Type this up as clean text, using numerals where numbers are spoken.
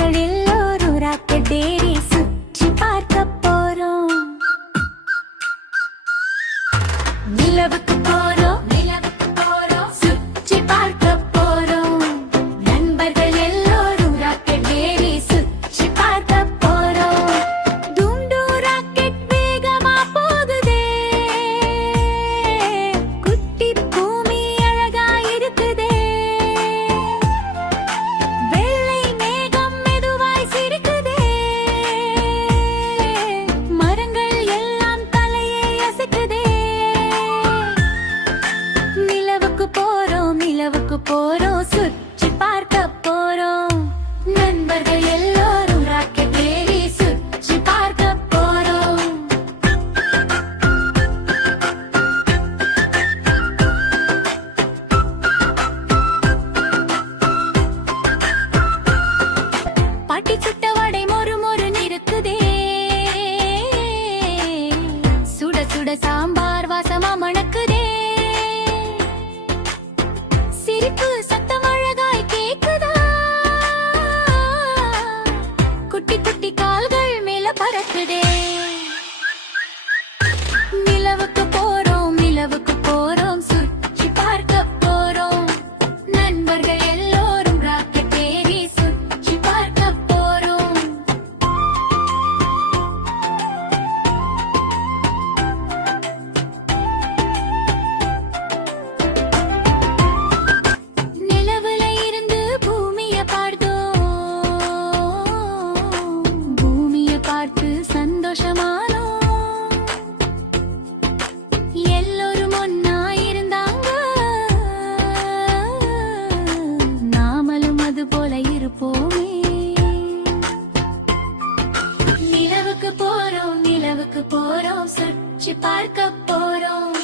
நண்பர்கள் எல்லோரும் ராக்கெட் ஏறி சுற்றி பார்க்க போறோம். நிலவுக்கு போறோம், நிலவுக்கு போறோம், சுற்றி பார்க்க போறோம். நண்பர்கள் எல்லோரும் ராக்கெட் ஏறி சுற்றி பார்க்க போறோம். டூம் டூம் ராக்கெட் வேகமா போகுதே, குட்டி பூமி அழகா இருக்குதே. வெள்ளை மேகம் மெதுவாய் சிரிக்குதே, மரங்கள் எல்லாம் தலையை அசைக்குதே. நிலவுக்கு போறோம், நிலவுக்கு போறோம், சுற்றி பார்க்க போறோம். நண்பர்கள் எல்லோரும் ராக்கெட் ஏறி சுற்றி பார்க்க போறோம். பாட்டி சுட்ட வடை மொறு மொறுன்னு இருக்குதே, சுட சுட சாம்பார் வாசமா மணக்குதே. சிரிப்பு சத்தம் அழகாய் கேக்குதா, குட்டி குட்டி கால்கள் மேல பறக்குதே. நிலவுக்கு போறோம், நிலவுக்கு போறோம், சுற்றி பார்க்க போறோம். நண்பர்கள் எல்லோரும் ராக்கெட் ஏறி சுற்றி பார்க்க போறோம். நிலவுல இருந்து பூமிய பார்த்தோம், பூமிய பார்த்து சந்தோஷமானோம். எல்லோரும் ஒன்னா இருந்தாங்க, நாமளும் அது போல இருப்போமே. நிலவுக்கு போறோம், நிலவுக்கு போறோம், சுற்றி பார்க்க போறோம்.